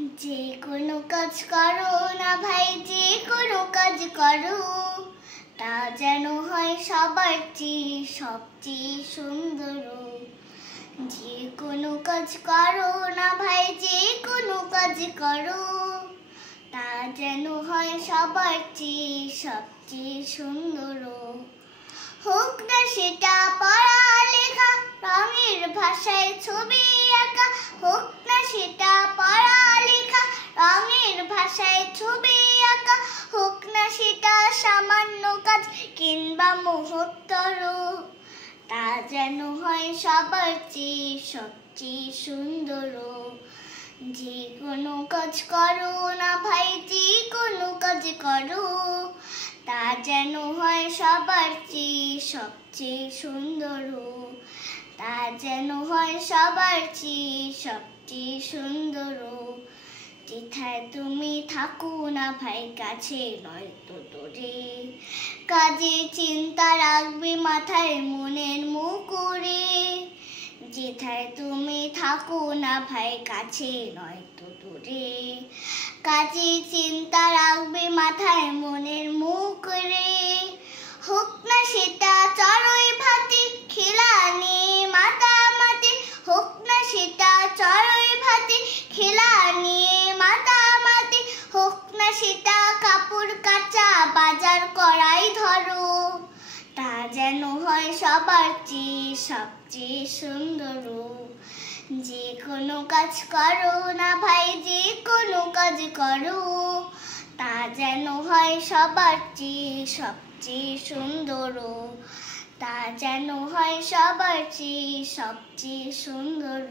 যে কোনো কাজ করো না ভাই, যে কোনো কাজ করো, তা যেন হয় সবার চেয়ে সবচেয়ে সুন্দর। যে কোনো কাজ করো না ভাই, যে কোনো কাজ করো, তা যেন হয় সবার চেয়ে সবচেয়ে সুন্দর। হোক না সেটা পড়ালেখা, রঙের ভাষায় ছবি আঁকা, হোক না সেটা পড়ালেখা, রঙের ভাষায় ছবি আঁকা, হোক না সেটা সামান্য কাজ কিংবা মহত্তর, তা যেন হয় সবার চেয়ে সবচেয়ে সুন্দর। যে কোনো কাজ করো না ভাই, যে কোনো কাজ করো, তা যেন হয় সবার চেয়ে সবচেয়ে সুন্দর। তা যেন হয় সবার চেয়ে সবচেয়ে সুন্দর। যেথায় তুমি থাকো না ভাই, কাছে নয়তো দূরে, কাজে চিন্তা রাখবে মাথায় মনের মুকুরে। যেথায় তুমি থাকো না ভাই, কাছে নয়তো দূরে, কাজে চিন্তা রাখবে মাথায় মনের মুকুরে। হোক না সেটা চড়ুই ভাতি, খেলা নিয়ে মাতামাতি, হোক না সেটা চড়ুই ভাতি, খেলা নিয়ে মাতামাতি, হোক না সেটা কাপড় কাচা, বাজার করাই ধরো, তা যেন হয় সবার চেয়ে সবচেয়ে সুন্দর। যে কোনো কাজ করো না ভাই, যে কোনো কাজ করো, তা যেন হয় সবার চেয়ে সবচেয়ে সুন্দর। তা যেন হয় সবার চেয়ে সবচেয়ে সুন্দর।